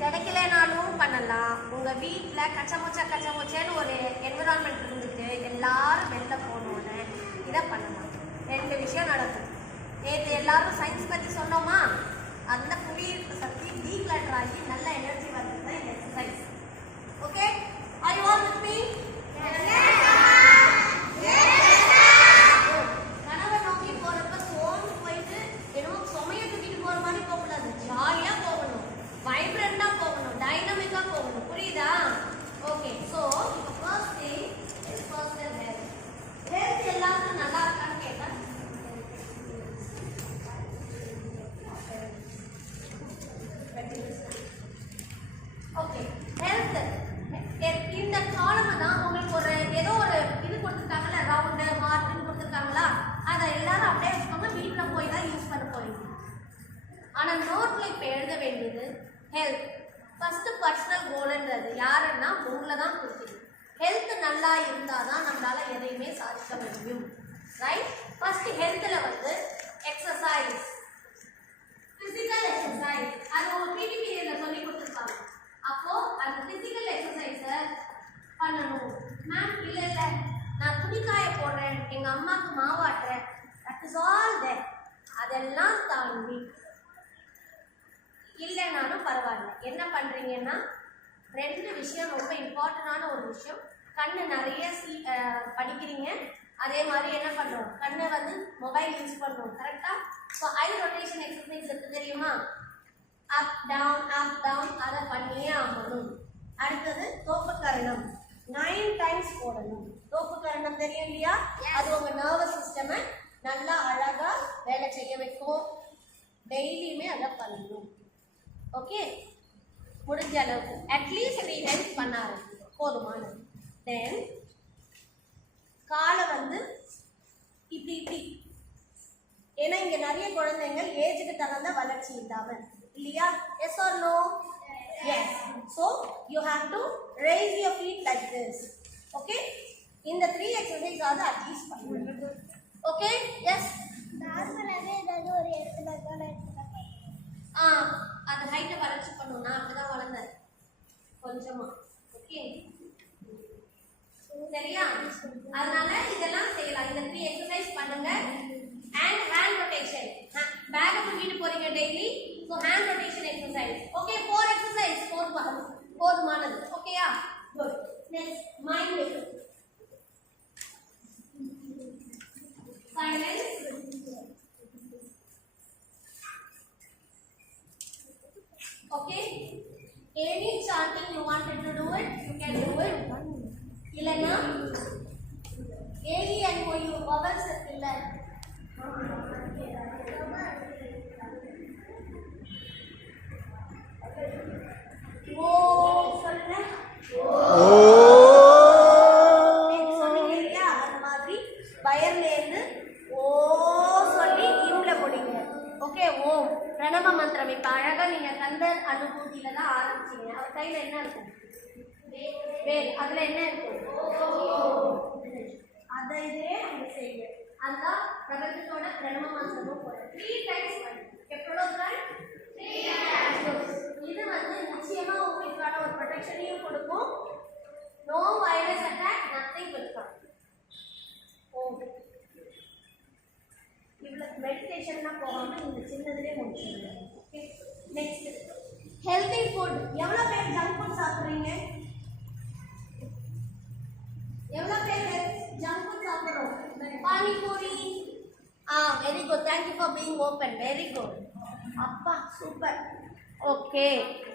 கிடைக்கலனாலும் பண்ணலாம். உங்கள் வீட்டில் கச்சமுச்சேன்னு ஒரு என்விரான்மெண்ட் இருந்துட்டு எல்லாரும் வெளில போனோன்னு இதை பண்ணலாம். 2 விஷயம் நடக்கும். நேற்று எல்லாரும் சயின்ஸ் பற்றி சொன்னோமா, அந்த புவியீர்ப்பு சக்தி டீக்ளட்டர் ஆகி நல்ல எனர்ஜி வருது தான் இந்த exercise. Okay, are you all with me? கனவை நோக்கி போறப்ப சோர்ந்து போயிட்டு என்னமோ சுமைய தூக்கிட்டு போற மாதிரி போகக்கூடாது. ஜாலியா போகணும், வைப்ரண்டா போகணும், டைனமிக்கா போகணும். புரியுதா? Okay, so first thing is personal health. Health எல்லாருக்கும் நல்லா இருக்கான்னு கேட்டா ஓகே, ஹெல்த் இந்த காலம் தான் உங்களுக்கு ஒரு ஏதோ ஒரு இது கொடுத்துருக்காங்களா, ரவுண்டு ஹார்ட்னு கொடுத்துருக்காங்களா, அதை எல்லாரும் அப்படியே வச்சுக்கோங்க. வீட்டில் போய் தான் யூஸ் பண்ண போறீங்க. ஆனால் நோட்டில் இப்போ எழுத வேண்டியது ஹெல்த். ஃபர்ஸ்ட் பர்சனல் கோல்ன்றது யாருன்னா உங்களை தான் கொடுக்குது. ஹெல்த் நல்லா இருந்தால் தான் நம்மளால எதையுமே சாதிக்க முடியும். ரைட்? ஃபர்ஸ்ட் ஹெல்த்தில் வந்து எக்ஸசைஸ், பிசிக்கல் எக்ஸசைஸ், அது உங்க பிடி பீரியட்ல சொல்லி கொடுத்துருப்பாங்க. அப்போ அந்த பிசிக்கல் எக்ஸசைஸை பண்ணணும். மேம் இல்லை நான் துணிக்காய போடுறேன், எங்க அம்மாவுக்கு மாவாட்டுறேன், தட் இஸ் ஆல் தேட். அதெல்லாம் தாண்டி இல்லைனாலும் பரவாயில்ல. என்ன பண்றீங்கன்னா 2 விஷயம் ரொம்ப இம்பார்ட்டண்டான ஒரு விஷயம். கண்ணு நிறைய படிக்கிறீங்க, அதே மாதிரி என்ன பண்றோம், கண்ணை வந்து மொபைல் யூஸ் பண்றோம். கரெக்டா? ஸோ ஐ ரொட்டேஷன் எக்ஸசைஸ் இருக்கு தெரியுமா? அப் டவுன் அதை பண்ணியே ஆகணும். அடுத்தது தோப்புக்கரணம் 9 டைம்ஸ் போடணும். தோப்புக்கரணம் தெரியும் இல்லையா? அது உங்க நர்வஸ் சிஸ்டமை நல்லா அழகா வேலை செய்ய வைக்கும். டெய்லியுமே அதை பண்ணணும். ஓகே, முடிஞ்ச அளவுக்கு அட்லீஸ்ட் 3 டைம்ஸ் பண்ண ஆரம்பிக்கும், போதுமானது. தென் காலை வந்து இப்படி ஏன்னா இங்க நிறைய குழந்தைகள் ஏஜுக்கு தகுந்த வளர்ச்சி இல்லாமல் இல்லையா? Yes or no? Yes. So you have to raise your feet like this. Okay, இந்த 3 எக்ஸசைஸ் ஆகுது அட்லீஸ்ட் பண்ணுங்க. Okay, yes. நார்மலாவே ஏதாவது ஒரு இடத்துல அது ஹைட்டை வளர்ச்சி பண்ணும். நான் அப்படிதான் வளர்ந்தேன் கொஞ்சமா. ஓகே, சரியா? அதனால இதெல்லாம் செய்யலாம். இந்த 3 எக்ஸசைஸ் பண்ணுங்க. அண்ட் ஹேண்ட் ரொட்டேஷன், பேக் தூக்கிட்டு போறீங்க daily, so hand rotation exercise. Okay, 4 exercise போதுமானது. ஓகேயா? Good. Next mind silence. Okay, any chanting you wanted to do it, you can do it. இல்லனா AENOU vowels இல்ல, ஓ சொல்லுங்க, சொன்னீங்க இல்லையா? அந்த மாதிரி வயர்லேருந்து ஓ சொல்லி இம்ல முடிங்க. ஓகே, ஓம் பிரணவ மந்திரம். இப்போ அழகாக நீங்கள் கந்தர் அனுபூதியில தான் ஆரம்பிச்சிங்க. அவர் கையில் என்ன இருக்கும்? வேல். அதில் என்ன இருக்கும்? அதை இதே அங்கே செய்யுங்க. அதுதான் பிரபஞ்சத்தோட பிரணவ மந்திரமும் போல 3 டைம்ஸ் பண்ணு. எவ்வளோ தான்? 3 டைம்ஸ். இது வந்து நிச்சயமா உங்களுக்கான ஒரு ப்ரொடெக்ஷனையும் கொடுக்கும். No virus attack, nothing will come. Okay, இவ்வளோ மெடிடேஷன்லாம் போகாமல் இந்த சின்னதுலேயே முடிச்சுடுங்க. Okay, next healthy food. எவ்வளோ பேர் ஜங்க் ஃபுட் சாப்பிட்றீங்க? எவ்வளோ பேர் ஜங்க் ஃபுட் சாப்பிட்றோம்? Panipuri. Very good, thank you for being open. Very good, அப்பா சூப்பர். ஓகே,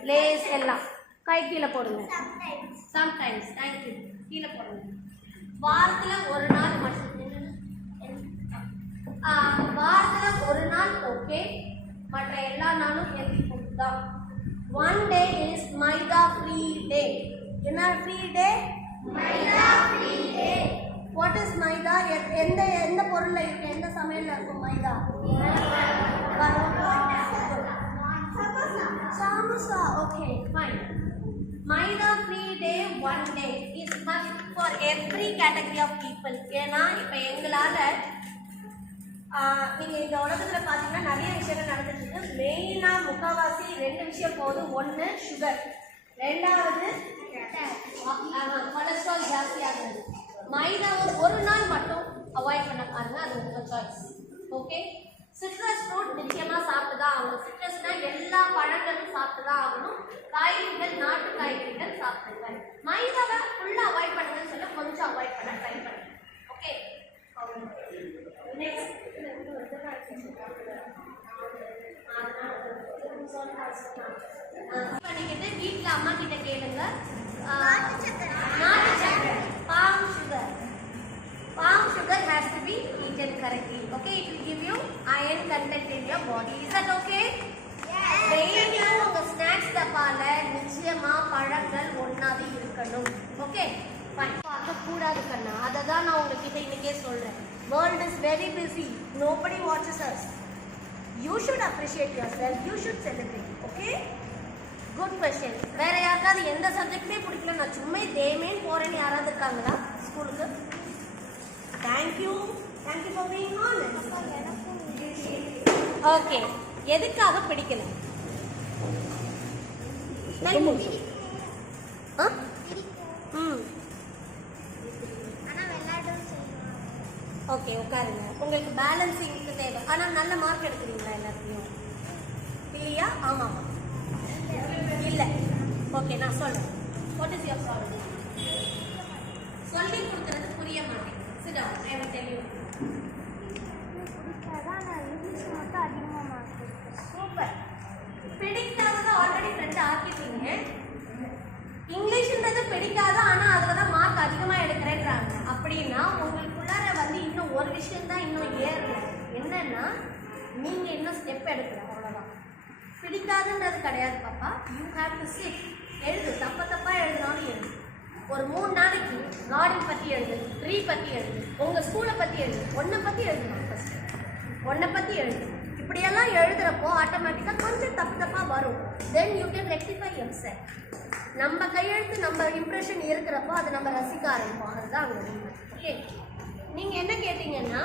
லேஸ் எல்லாம் கை கீழே போடுங்க. சம்டைம்ஸ், தேங்க்யூ, கீழே போடுங்க. வாரத்தில் ஒரு நாள் மட்டும், வாரத்தில் ஒரு நாள் ஓகே, மற்ற எல்லா நாளும் ஹெல்தி ஃபுட் தான். 1 day is maida free day. என்ன free day? Maida free day. What is maida? எந்த பொருளில் இருக்கு, எந்த சமையலில் இருக்கும் maida? Samosa. Okay, fine. Maida free day 1 day is must for every category of people. ஏன்னா இப்போ எங்களால் நீங்கள் இந்த உலகத்தில் பார்த்தீங்கன்னா நிறைய விஷயங்கள் நடந்துட்டு இருக்கு. மெயினாக முக்கால்வாசி ரெண்டு விஷயம் போதும். ஒன்று சுகர், ரெண்டாவது கொலஸ்ட்ரால் ஜாஸ்தியாகிறது. மைதாவை ஒரு நாள் மட்டும் அவாய்ட் பண்ண பாருங்க, அது உங்கள் சாய்ஸ். ஓகே, சிட்ரஸ் ஃப்ரூட் நிச்சயமாக சாப்பிட்டு தான் ஆகணும். சிட்ரஸ்னா எல்லா பழங்களும் சாப்பிட்டு தான் ஆகணும். காய்கறிகள், நாட்டு காய்கறிகள் சாப்பிடுங்க. மைதாவை ஃபுல்லாக அவாய்ட் பண்ணுங்கன்னு சொல்ல கொஞ்சம் அவாய்ட் பண்ண ட்ரை பண்ணுங்க. ஓகே, நெக்ஸ்ட் பண்ணிக்கிட்டு வீட்டில் அம்மா கிட்ட கேளுங்க. நாட்டு சக்கரை, palm sugar has to be eaten correctly. Okay, it will give you iron content in your body. Is that okay? டெய்லியும் உங்க ஸ்நாக்ஸ் டப்பால நிச்சயமா பழங்கள் ஒன்னாவே இருக்கணும். ஓகே, பார்க்க கூடாது கண்ணா, அதை தான் நான் உங்ககிட்ட இன்னைக்கே சொல்றேன். World is very busy. Nobody watches us. You should appreciate yourself. You should celebrate. Okay? Good question. வேற யாருக்காவது எந்த சப்ஜெக்ட்டுமே பிடிக்கல, நான் சும்மா தேமேன்னு போறேன்னு யாராவது இருக்காங்களா ஸ்கூலுக்கு? Thank you for being honest. Okay, எதுக்காக பிடிக்கல? ஓகே, உட்காருங்க. உங்களுக்கு பேலன்சிங்க்கு தேவை. ஆனால் நல்ல மார்க் எடுக்கிறீங்களா எல்லாத்தையும்? இல்லையா? ஆமாம் இல்லை. ஓகே, நான் சொல்கிறேன். What is your problem? சொல்லி கொடுக்குறது புரிய மாட்டேங்குது. Sit down. I will tell you. Super. பிடிக்காததை ஆல்ரெடி ஃப்ரெண்ட் ஆக்கிட்டீங்க. இங்கிலீஷ்ன்றது பிடிக்காத, ஆனால் அதில் தான் மார்க் அதிகமாக எடுக்கிறேன்றாங்க. அப்படின்னா உங்களுக்குள்ளார வந்து இன்னும் ஒரு விஷயம் தான் இன்னும் ஏறல. என்னன்னா நீங்கள் இன்னும் ஸ்டெப் எடுக்கல, அவ்வளோதான். பிடிக்காதுன்றது கிடையாது பாப்பா. You have to sit. எழுது, தப்பாக எழுதுனாலும் எழுது. ஒரு 3 நாளைக்கு கார்டன் பற்றி எழுது, ட்ரீ பற்றி எழுது, உங்கள் ஸ்கூலை பற்றி எழுது, ஒன்றை பற்றி எழுதுமா ஃபஸ்ட்டு. ஒன்றை பற்றி எழுது. இப்படியெல்லாம் எழுதுகிறப்போ ஆட்டோமேட்டிக்காக கொஞ்சம் தப்பாக வரும். Then you can rectify your self. நம்ம கையெழுத்து, நம்ம இம்ப்ரெஷன் இருக்கிறப்போ அதை நம்ம ரசிக்க ஆரம்பிப்போம். அதுதான் அங்கே. ஓகே, நீங்கள் என்ன கேட்டீங்கன்னா,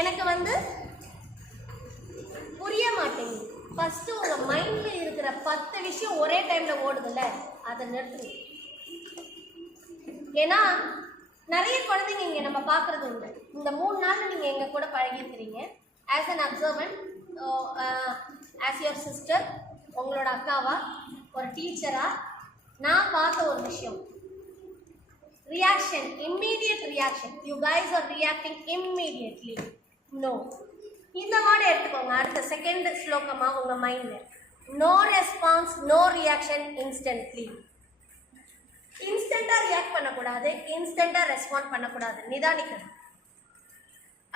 எனக்கு வந்து புரிய மாட்டேங்குது. ஃபஸ்ட்டு உங்கள் மைண்டில் இருக்கிற 10 விஷயம் ஒரே டைமில் ஓடுதில்ல, அதை நிறுத்துங்க. ஏன்னா நிறைய குழந்தைங்க இங்கே நம்ம பார்க்குறது உண்டு. இந்த 3 நாளில் நீங்கள் எங்கள் கூட பழகியிருக்கிறீங்க. As an observant, as your sister, உங்களோட அக்காவா, ஒரு டீச்சராக நான் பார்த்த ஒரு விஷயம், reaction, immediate reaction. You guys are reacting immediately. No, இந்த வேர்டை எடுத்துக்கோங்க. அடுத்த செகண்ட் ஸ்லோகமாக உங்கள் மைண்டில், no response, no reaction, instantly. இன்ஸ்டண்ட்டாக ரியாக்ட் பண்ணக்கூடாது, இன்ஸ்டண்ட்டாக ரெஸ்பாண்ட் பண்ணக்கூடாது, நிதானிக்கணும்.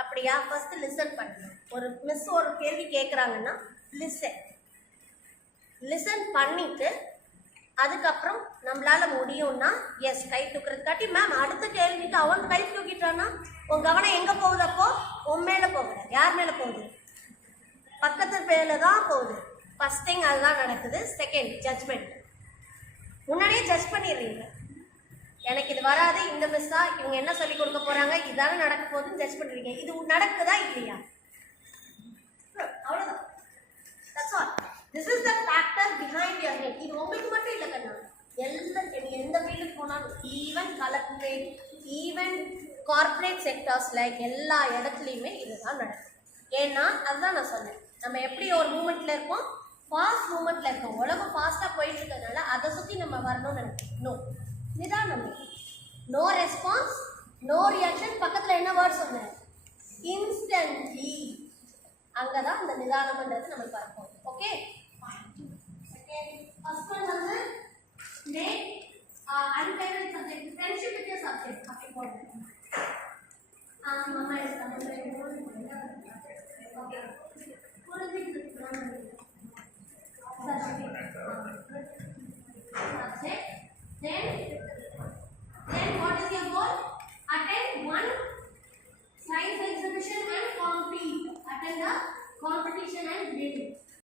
அப்படியா? ஃபஸ்ட்டு லிசன் பண்ணணும். ஒரு மிஸ் ஒரு கேள்வி கேட்குறாங்கன்னா லிசன் பண்ணிவிட்டு அதுக்கப்புறம் நம்மளால முடியும்னா எஸ் கை தூக்குறது காட்டி, மேம் அடுத்த கேள்விக்கு அவன் கை தூக்கிட்டான்னா உன் கவனம் எங்கே போகுதப்போ? உன் மேலே போகுது. யார் மேலே போகுது? பக்கத்து மேலே தான் போகுது. ஃபஸ்ட் திங் அதுதான் நடக்குது. Second, judgement. முன்னாடியே ஜட்ஜ் பண்ணிடுறீங்க. எனக்கு இது வராது, இந்த மிஸ்ஸா, இவங்க என்ன சொல்லி கொடுக்க போகிறாங்க, இதான நடக்க போகுதுன்னு ஜட்ஜ் பண்ணுறீங்க. இது நடக்குதா இல்லையா? அவ்வளோதான். That's all. This is the factor behind your head. இது உங்களுக்கு மட்டும் இல்லை கண்ணா, எந்த ஃபீல்டுக்கு போனாலும், ஈவன் கலெக்டரேட், ஈவன் கார்பரேட் செக்டர்ஸில் எல்லா இடத்துலையுமே இதுதான் நடக்கும். ஏன்னா அதுதான் நான் சொன்னேன், நம்ம எப்படி ஒரு மூமெண்ட்டில் இருக்கோம், ஃபாஸ்ட் மூமெண்ட்டில் இருக்கோம். உலகம் ஃபாஸ்ட்டாக போயிட்டு இருக்கிறதுனால அதை சுற்றி நம்ம வரணும்னு நினைக்கிறோம். நோ, நிதானம். No response, no reaction. பக்கத்தில் என்ன வேர்ட் சொன்னேன்? இன்ஸ்டன்ட்லி. அங்கே தான் அந்த நிதானம்ன்றது நம்மளுக்கு வரப்போம். ஓகே, ஃபர்ஸ்ட் ஒன் வந்து make unfavourite subject friendship with your subject. அப்படி போடுறேன். மாமா எடுத்தாங்க. ஓகே, புரிஞ்சுக்கிட்டு